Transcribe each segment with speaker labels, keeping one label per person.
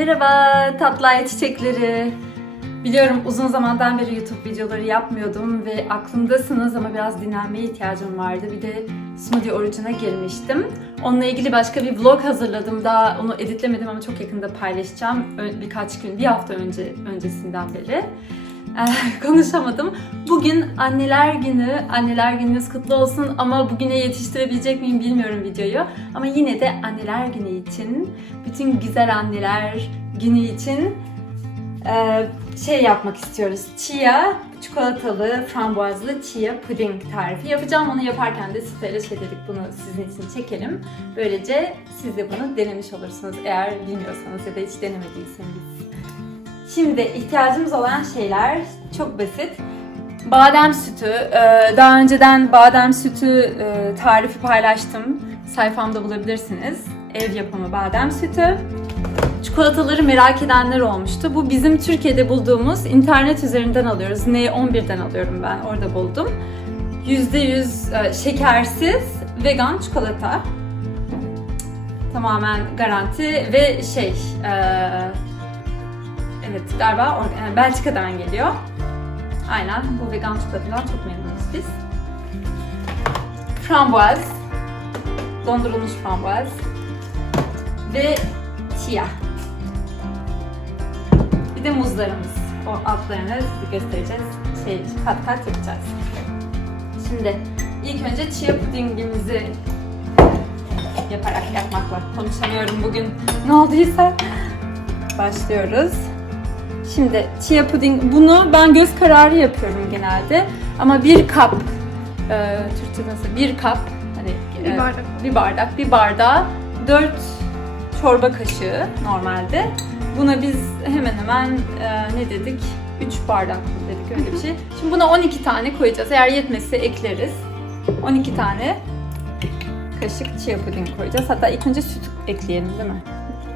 Speaker 1: Merhaba tatlı ay çiçekleri. Biliyorum uzun zamandan beri YouTube videoları yapmıyordum ve aklımdasınız ama biraz dinlenmeye ihtiyacım vardı. Bir de smoothie orucuna girmiştim. Onunla ilgili başka bir vlog hazırladım. Daha onu editlemedim ama çok yakında paylaşacağım. Birkaç gün, bir hafta önce öncesinden beri. Eh, konuşamadım. Bugün anneler günü. Anneler gününüz kutlu olsun ama bugüne yetiştirebilecek miyim bilmiyorum videoyu. Ama yine de anneler günü için, bütün güzel anneler günü için eh, şey yapmak istiyoruz. Chia, çikolatalı, frambuazlı chia puding tarifi yapacağım. Onu yaparken de sizlere şey dedik bunu sizin için çekelim. Böylece siz de bunu denemiş olursunuz eğer bilmiyorsanız ya da hiç denemediyseniz. Şimdi ihtiyacımız olan şeyler çok basit. Badem sütü. Ee, Daha önceden badem sütü e, tarifi paylaştım. Sayfamda bulabilirsiniz. Ev yapımı badem sütü. Çikolataları merak edenler olmuştu. Bu bizim Türkiye'de bulduğumuz internet üzerinden alıyoruz. N11'den alıyorum ben. Orada buldum. %100 e, şekersiz vegan çikolata. Tamamen garanti ve şey e, Evet galiba yani Belçika'dan geliyor. Aynen bu vegan çikolatadan çok memnunuz biz. Frambuaz. Dondurulmuş frambuaz. Ve chia. Bir de muzlarımız. O altlarını göstereceğiz. Şey, kat kat yapacağız. Şimdi ilk önce chia pudingimizi yaparak yapmakla konuşamıyorum bugün. Ne olduysa başlıyoruz. Şimdi chia puding bunu ben göz kararı yapıyorum genelde. Ama bir kap e, Türkçe nasıl? Bir kap hani
Speaker 2: Bir
Speaker 1: e,
Speaker 2: bardak.
Speaker 1: bir bardak bir bardağa 4 çorba kaşığı normalde. Buna biz hemen hemen e, ne dedik? 3 bardak mı dedik öyle bir şey. Şimdi buna 12 tane koyacağız. Eğer yetmezse ekleriz. 12 tane kaşık chia puding koyacağız. Hatta ilk önce süt ekleyelim değil mi?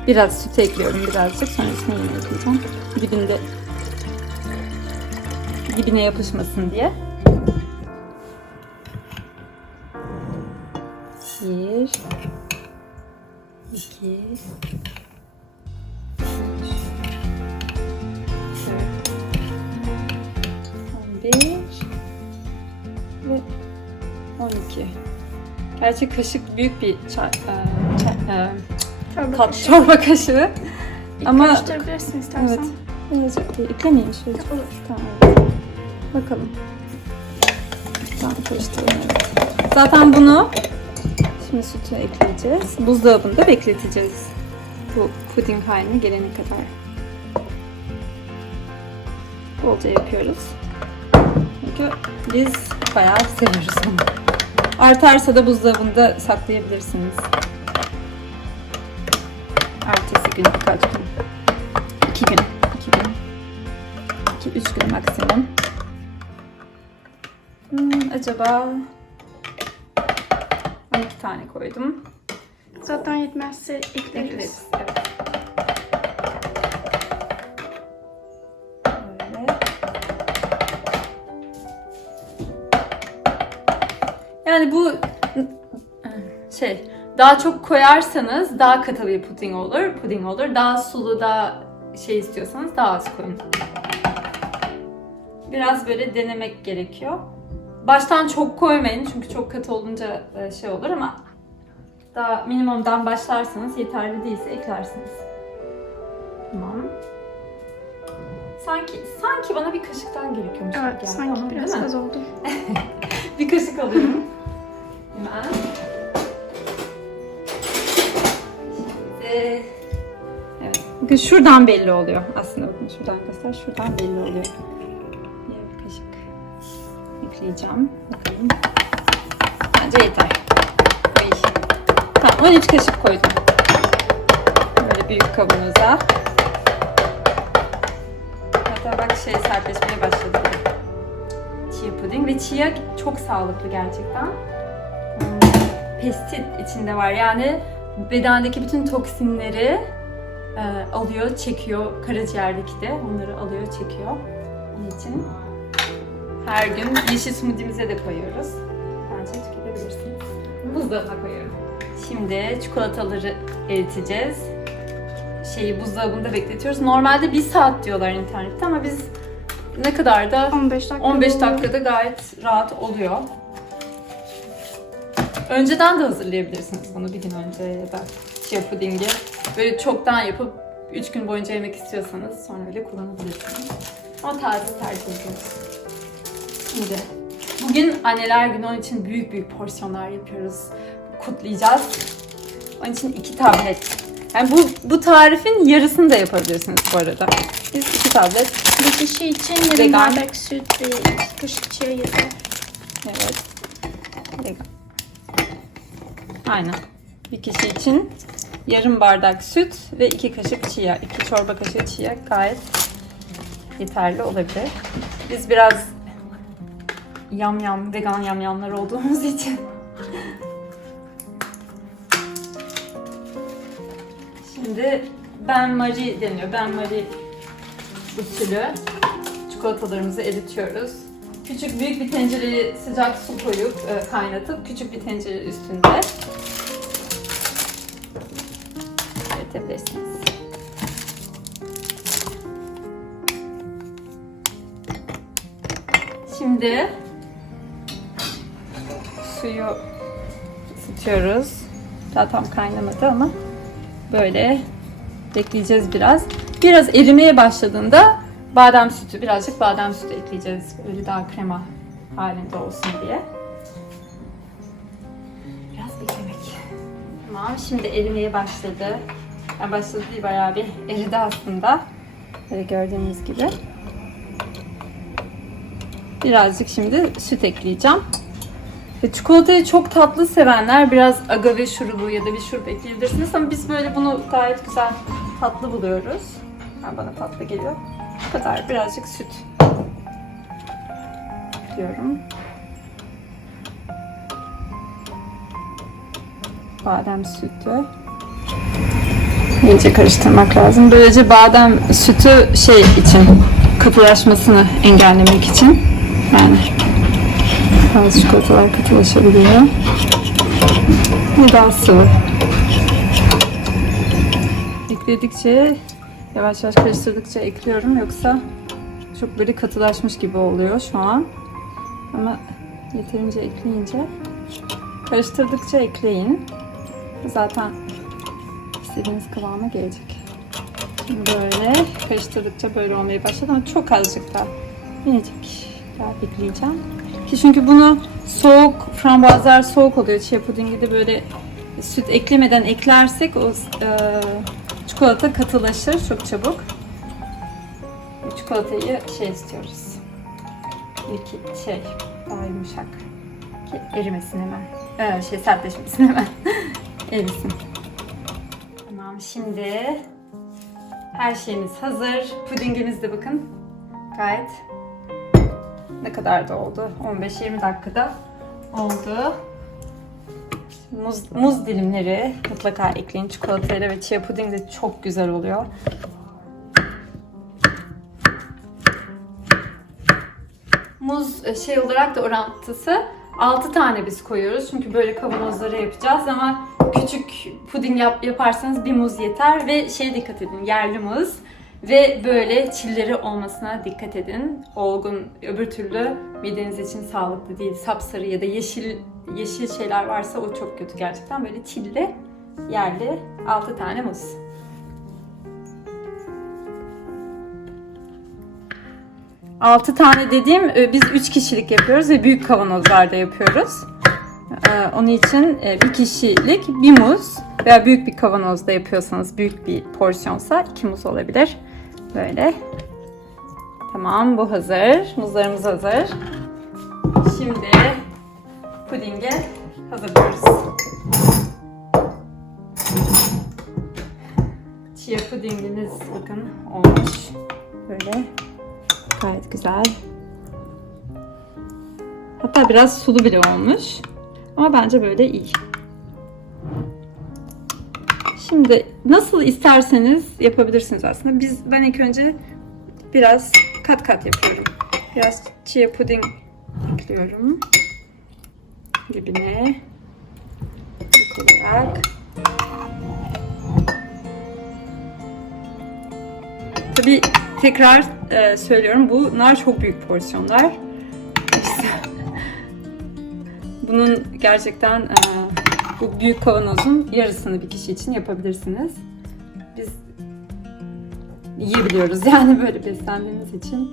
Speaker 1: Biraz süt ekliyorum birazcık. Sonrasında yine ekleyeceğim. Dibinde dibine yapışmasın diye. Bir, iki, bir ve on iki. Gerçi kaşık büyük bir çay, e, çay- e,
Speaker 2: Çorba
Speaker 1: tat,
Speaker 2: kaşığı.
Speaker 1: çorba kaşığı. Ama-
Speaker 2: Karıştırabilirsin istersen.
Speaker 1: Evet. Birazcık değil. Eklemeyeyim şöyle.
Speaker 2: Olur.
Speaker 1: Tamam. Bakalım. Tamam karıştıralım. Zaten bunu şimdi sütü ekleyeceğiz. Buzdolabında bekleteceğiz. Bu puding haline gelene kadar. Bolca yapıyoruz. Çünkü biz bayağı seviyoruz bunu. Artarsa da buzdolabında saklayabilirsiniz. Ertesi gün birkaç gün. 100 gram maksimum. Hmm, acaba 12 tane koydum.
Speaker 2: Zaten yetmezse ekleriz.
Speaker 1: ekleriz evet. Yani bu şey daha çok koyarsanız daha katı bir puding olur, puding olur. Daha sulu, daha şey istiyorsanız daha az koyun. Biraz böyle denemek gerekiyor. Baştan çok koymayın çünkü çok katı olunca e, şey olur ama daha minimumdan başlarsanız yeterli değilse eklersiniz. Tamam. Sanki sanki bana bir kaşıktan gerekiyormuş gibi
Speaker 2: Evet,
Speaker 1: geldi
Speaker 2: sanki
Speaker 1: ama
Speaker 2: biraz az oldu.
Speaker 1: Bir kaşık alıyorum. Hemen. Şimdi... Evet. Bakın şuradan belli oluyor. Aslında bakın şuradan göster. Şuradan belli oluyor. Ekleyeceğim. Bakalım. Bence yeter. Ay. Tamam 13 kaşık koydum. Böyle büyük kabımıza. Hatta bak şey sertleşmeye başladı. Chia puding ve chia çok sağlıklı gerçekten. Hmm, Pestit içinde var yani bedendeki bütün toksinleri e, alıyor, çekiyor. Karaciğerdeki de onları alıyor, çekiyor. Onun için her gün yeşil smoothie'mize de koyuyoruz. Bence tüketebilirsiniz. Buzdolabına koyuyorum. Şimdi çikolataları eriteceğiz. şeyi buzdolabında bekletiyoruz. Normalde bir saat diyorlar internette ama biz ne kadar da
Speaker 2: 15 dakika.
Speaker 1: 15 dakikada gayet rahat oluyor. Önceden de hazırlayabilirsiniz bunu bir gün önce ya da chia pudingi. Böyle çoktan yapıp 3 gün boyunca yemek istiyorsanız sonra öyle kullanabilirsiniz. Ama taze tercih ediyoruz. Şimdi bugün anneler günü onun için büyük büyük porsiyonlar yapıyoruz. Kutlayacağız. Onun için iki tablet. Yani bu, bu tarifin yarısını da yapabilirsiniz bu arada. Biz iki tablet
Speaker 2: Bir kişi için yarım
Speaker 1: Vegan.
Speaker 2: bardak süt ve iki kaşık çay yeter.
Speaker 1: Evet. Vegan. Aynen. Bir kişi için yarım bardak süt ve iki kaşık chia, iki çorba kaşığı chia gayet yeterli olabilir. Biz biraz yam yam, vegan yam yamlar olduğumuz için Şimdi Ben Marie deniyor. Ben Marie usulü çikolatalarımızı eritiyoruz. Küçük büyük bir tencereye sıcak su koyup e, kaynatıp küçük bir tencere üstünde eritebilirsiniz. Şimdi ısıtıyoruz. Daha tam kaynamadı ama böyle bekleyeceğiz biraz. Biraz erimeye başladığında badem sütü, birazcık badem sütü ekleyeceğiz. Böyle daha krema halinde olsun diye. Biraz beklemek. Tamam, şimdi erimeye başladı. Yani başladı değil, bayağı bir eridi aslında. Böyle gördüğünüz gibi. Birazcık şimdi süt ekleyeceğim. Ve çikolatayı çok tatlı sevenler biraz agave şurubu ya da bir şurup ekleyebilirsiniz ama biz böyle bunu gayet güzel tatlı buluyoruz. Yani bana tatlı geliyor. Bu kadar birazcık süt diyorum. Badem sütü. İyice karıştırmak lazım. Böylece badem sütü şey için katılaşmasını engellemek için yani bazı çikolatalar katılaşabiliyor. Ve daha sıvı. Ekledikçe yavaş yavaş karıştırdıkça ekliyorum yoksa çok böyle katılaşmış gibi oluyor şu an. Ama yeterince ekleyince karıştırdıkça ekleyin. Zaten istediğiniz kıvama gelecek. Şimdi böyle karıştırdıkça böyle olmaya başladı ama çok azıcık daha minicik daha ekleyeceğim. Ki çünkü bunu soğuk, frambuazlar soğuk oluyor. Chia pudingi de böyle süt eklemeden eklersek o e, çikolata katılaşır çok çabuk. Çikolatayı şey istiyoruz. İlk şey daha yumuşak. Ki erimesin hemen. Ee, şey sertleşmesin hemen. Erisin. Tamam şimdi her şeyimiz hazır. Pudingimiz de bakın gayet ne kadar da oldu? 15-20 dakikada oldu. Muz, muz dilimleri mutlaka ekleyin çikolatayla ve chia puding de çok güzel oluyor. Muz e, şey olarak da orantısı 6 tane biz koyuyoruz. Çünkü böyle kavanozlara yapacağız ama küçük puding yap, yaparsanız bir muz yeter ve şeye dikkat edin yerli muz ve böyle çilleri olmasına dikkat edin. Olgun öbür türlü mideniz için sağlıklı değil. Sapsarı ya da yeşil yeşil şeyler varsa o çok kötü gerçekten. Böyle çilli yerli 6 tane muz. Altı tane dediğim e, biz 3 kişilik yapıyoruz ve büyük kavanozlarda yapıyoruz. Ee, Onun için e, bir kişilik bir muz veya büyük bir kavanozda yapıyorsanız büyük bir porsiyonsa iki muz olabilir. Böyle. Tamam bu hazır. Muzlarımız hazır. Şimdi pudinge hazırlıyoruz. Chia pudingimiz bakın olmuş. Böyle gayet güzel. Hatta biraz sulu bile olmuş. Ama bence böyle iyi. Şimdi nasıl isterseniz yapabilirsiniz aslında. Biz ben ilk önce biraz kat kat yapıyorum. Biraz chia puding ekliyorum. Dibine. Olarak. Tabii tekrar e, söylüyorum bunlar çok büyük porsiyonlar. Bunun gerçekten e, bu büyük kavanozun yarısını bir kişi için yapabilirsiniz. Biz yiyebiliyoruz yani böyle beslendiğimiz için.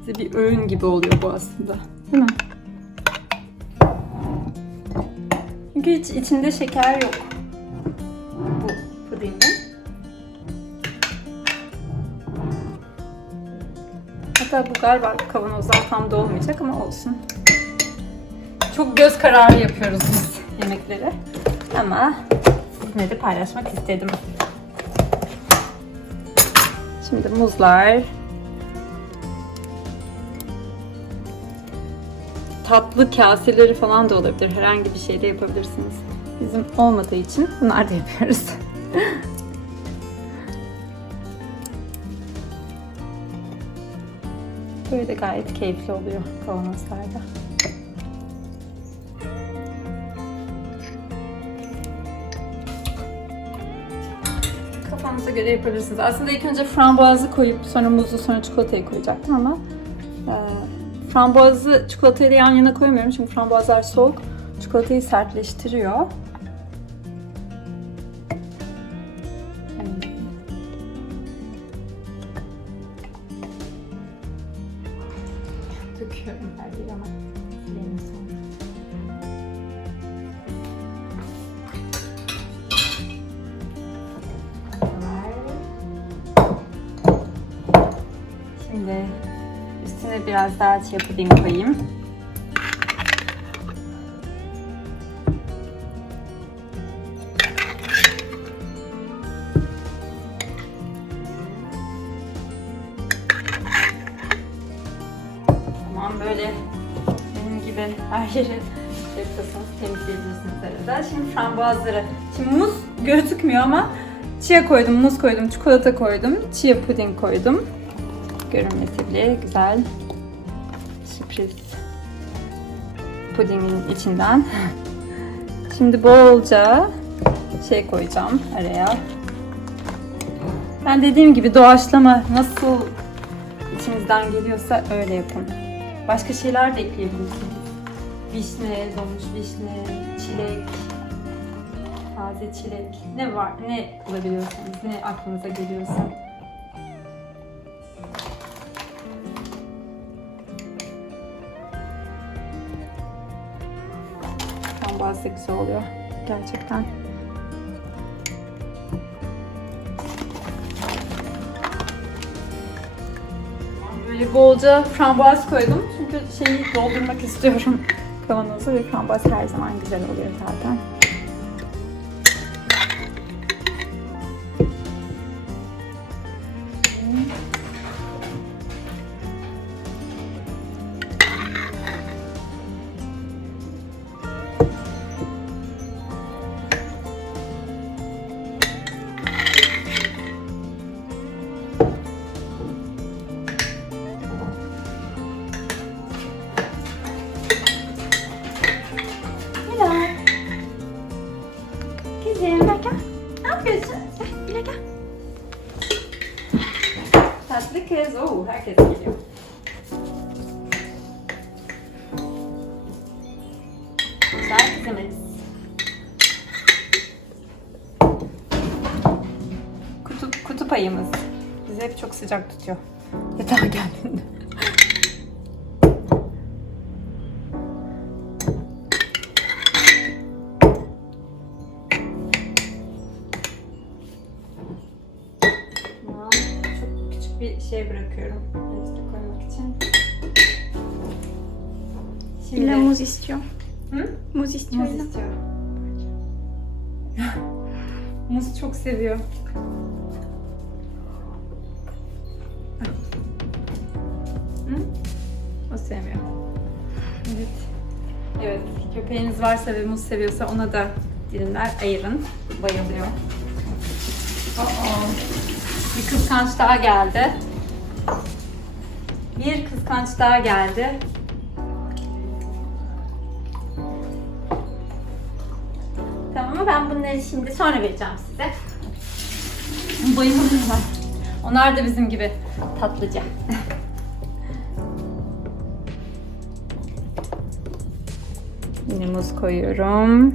Speaker 1: Bize bir öğün gibi oluyor bu aslında. Değil mi? Çünkü hiç içinde şeker yok. Bu pudingin. Hatta bu galiba kavanozlar tam dolmayacak ama olsun. Çok göz kararı yapıyoruz biz yemekleri. Ama sizinle de paylaşmak istedim. Şimdi muzlar. Tatlı kaseleri falan da olabilir. Herhangi bir şey de yapabilirsiniz. Bizim olmadığı için bunlar da yapıyoruz. Böyle de gayet keyifli oluyor kavanozlarda. Kafanıza göre yapabilirsiniz. Aslında ilk önce frambuazı koyup sonra muzu sonra çikolatayı koyacaktım ama e, frambuazı çikolatayla yan yana koymuyorum çünkü frambuazlar soğuk. Çikolatayı sertleştiriyor. Chia puding koyayım. Tamam böyle benim gibi her yeri şey yapıyorsanız temizleyebilirsiniz arada. Şimdi frambuazları. Şimdi muz gözükmüyor ama chia koydum, muz koydum, çikolata koydum, chia puding koydum. Görünmesi bile güzel. Sürpriz pudingin içinden. Şimdi bolca şey koyacağım araya. Ben dediğim gibi doğaçlama nasıl içinizden geliyorsa öyle yapın. Başka şeyler de ekleyebilirsiniz. Vişne, donmuş vişne, çilek, taze çilek. Ne var, ne bulabiliyorsanız, ne aklınıza geliyorsa. Frambuaz da güzel oluyor. Gerçekten. Böyle bolca frambuaz koydum. Çünkü şeyi doldurmak istiyorum kavanozu ve frambuaz her zaman güzel oluyor zaten. Oo, herkes geliyor. Kutup, kutup ayımız. Bizi hep çok sıcak tutuyor. Yatağa geldiğinde. Küçük bir şey bırakıyorum. Ekstra koymak için. Şimdi
Speaker 2: İlla muz istiyor.
Speaker 1: Hı?
Speaker 2: Muz istiyor.
Speaker 1: muz istiyor. muz çok seviyor. Hı? O sevmiyor. Evet. Evet, köpeğiniz varsa ve muz seviyorsa ona da dilimler ayırın. Bayılıyor. Aa, bir kıskanç daha geldi. Bir kıskanç daha geldi. Tamam ama ben bunları şimdi sonra vereceğim size. Bayılıyorlar. Onlar da bizim gibi tatlıca. Yine muz koyuyorum.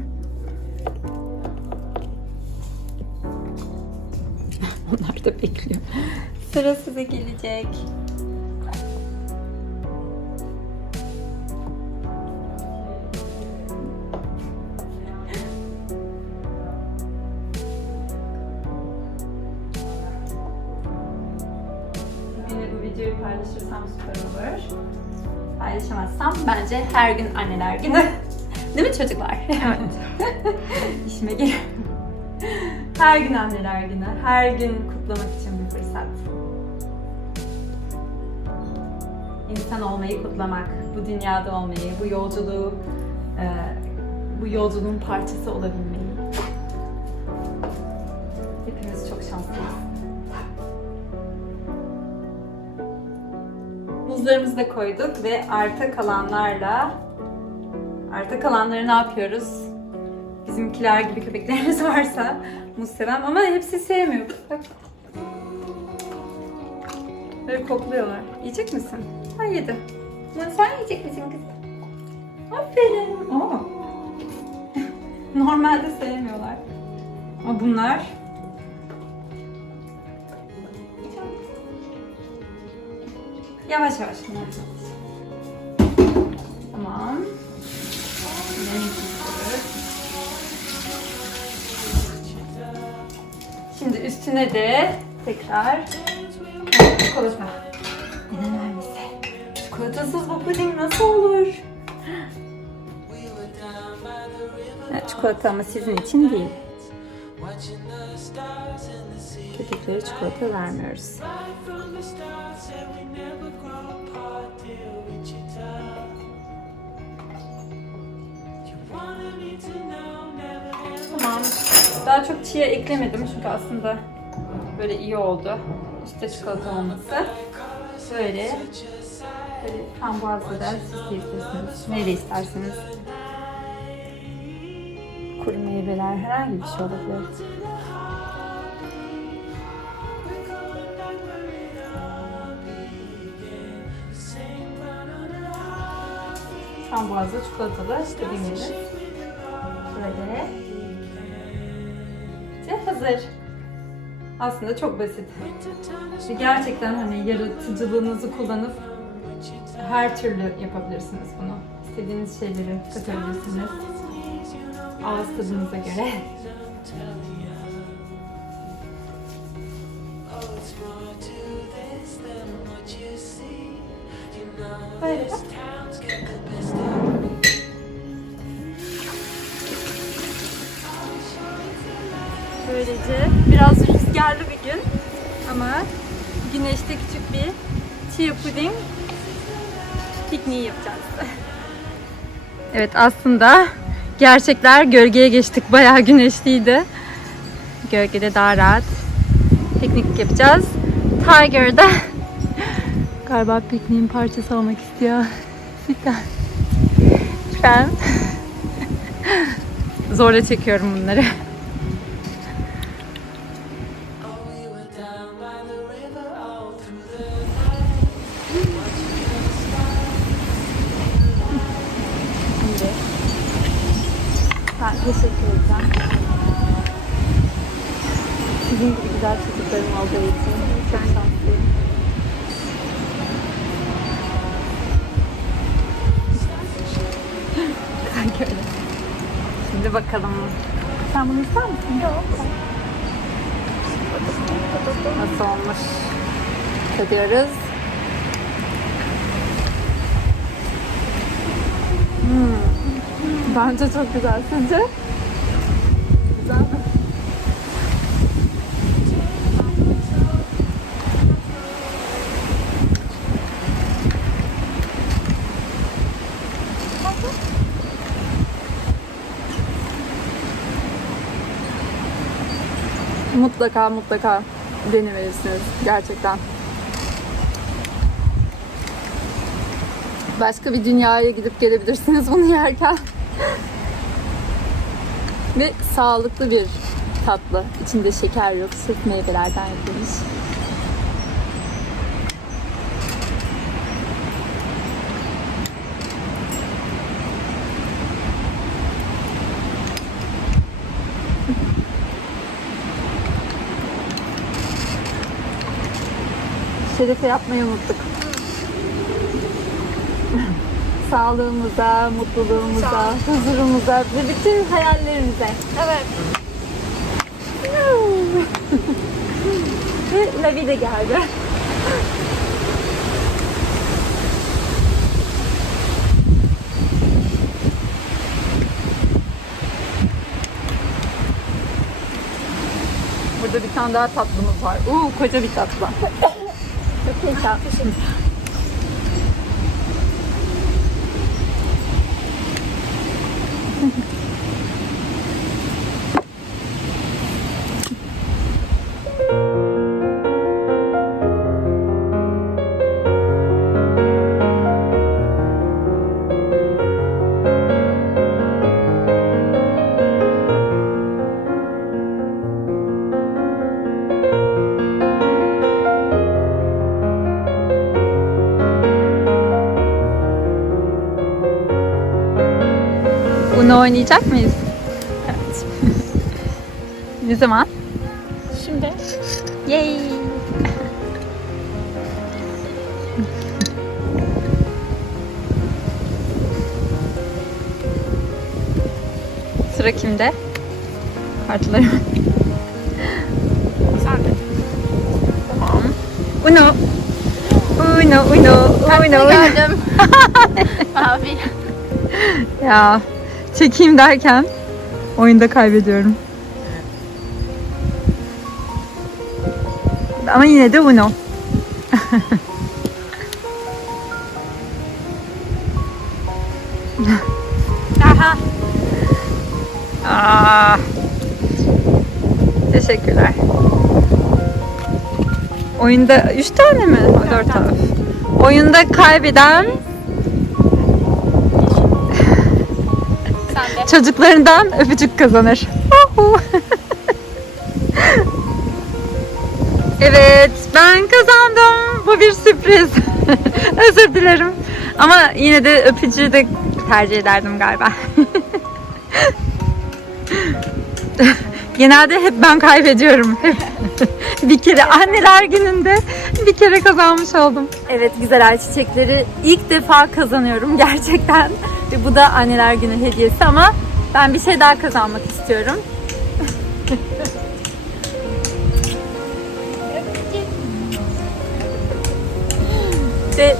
Speaker 1: Onlar da bekliyor. Sıra size gelecek. Yine bu videoyu paylaşırsam süper olur. Paylaşamazsam bence her gün anneler günü. Değil mi çocuklar? Evet. İşime geliyor. Her gün anneler günü. Her gün kutlamak için İnsan olmayı kutlamak, bu dünyada olmayı, bu yolculuğu, e, bu yolculuğun parçası olabilmeyi. Hepimiz çok şanslıyız. Muzlarımızı da koyduk ve arta kalanlarla arta kalanları ne yapıyoruz? Bizimkiler gibi köpeklerimiz varsa muz seven ama hepsi sevmiyor. Bak. Böyle kokluyorlar. Yiyecek misin? Ha yedi. Ya sen yiyecek misin kız? Aferin. Oo. Normalde sevmiyorlar. Ama bunlar Yavaş yavaş. Tamam. Şimdi üstüne de tekrar çikolata. Çikolatasız bu puding nasıl olur? Çikolata ama sizin için değil. Köpeklere çikolata vermiyoruz. Tamam. Daha çok chia eklemedim çünkü aslında böyle iyi oldu. İşte çikolata olması. Böyle böyle frambuazla da süsleyebilirsiniz. Neyle isterseniz. Kuru meyveler herhangi bir şey olabilir. Frambuazlı çikolatalı istediğiniz. Böyle. İşte hazır. Aslında çok basit. Ve gerçekten hani yaratıcılığınızı kullanıp her türlü yapabilirsiniz bunu. İstediğiniz şeyleri katabilirsiniz. Ağız tadınıza göre. Böyle. Böylece biraz rüzgarlı bir gün ama güneşte küçük bir chia puding pikniği yapacağız. Evet aslında gerçekler gölgeye geçtik. Bayağı güneşliydi. Gölgede daha rahat piknik yapacağız. Tiger da galiba pikniğin parçası olmak istiyor. Cidden. Ben zorla çekiyorum bunları. Sizin gibi güzel çocuklarım olduğu için çok şanslıyım. Sanki öyle. Şimdi bakalım. Sen bunu ister misin? Yok. Nasıl olmuş? Tadıyoruz. Bence çok güzel. Sizce? Mutlaka mutlaka denemelisiniz gerçekten. Başka bir dünyaya gidip gelebilirsiniz bunu yerken. Ve sağlıklı bir tatlı. İçinde şeker yok. Sırf meyvelerden yapılmış. Şerefe yapmayı unuttuk. Sağlığımıza, mutluluğumuza, huzurumuza ve bütün hayallerimize.
Speaker 2: Evet.
Speaker 1: Ve Lavi de geldi. Burada bir tane daha tatlımız var. Uuu koca bir tatlı. Çok heyecan. Oynayacak mıyız?
Speaker 2: Evet.
Speaker 1: Ne zaman?
Speaker 2: Şimdi
Speaker 1: Yay! Sıra kimde? Kartları.
Speaker 2: sen de.
Speaker 1: Tamam. Uno. Uno, uno, uno, uno.
Speaker 2: Gördüm. Mavi.
Speaker 1: Ya çekeyim derken oyunda kaybediyorum. Ama yine de Uno.
Speaker 2: Aha.
Speaker 1: Aa. Teşekkürler. Oyunda 3 tane mi? 4 tane. Oyunda kaybeden çocuklarından öpücük kazanır. Evet, ben kazandım. Bu bir sürpriz. Özür dilerim. Ama yine de öpücüğü de tercih ederdim galiba. Genelde hep ben kaybediyorum. bir kere anneler gününde bir kere kazanmış oldum. Evet güzel ay çiçekleri ilk defa kazanıyorum gerçekten. Ve bu da anneler günü hediyesi ama ben bir şey daha kazanmak istiyorum. Ve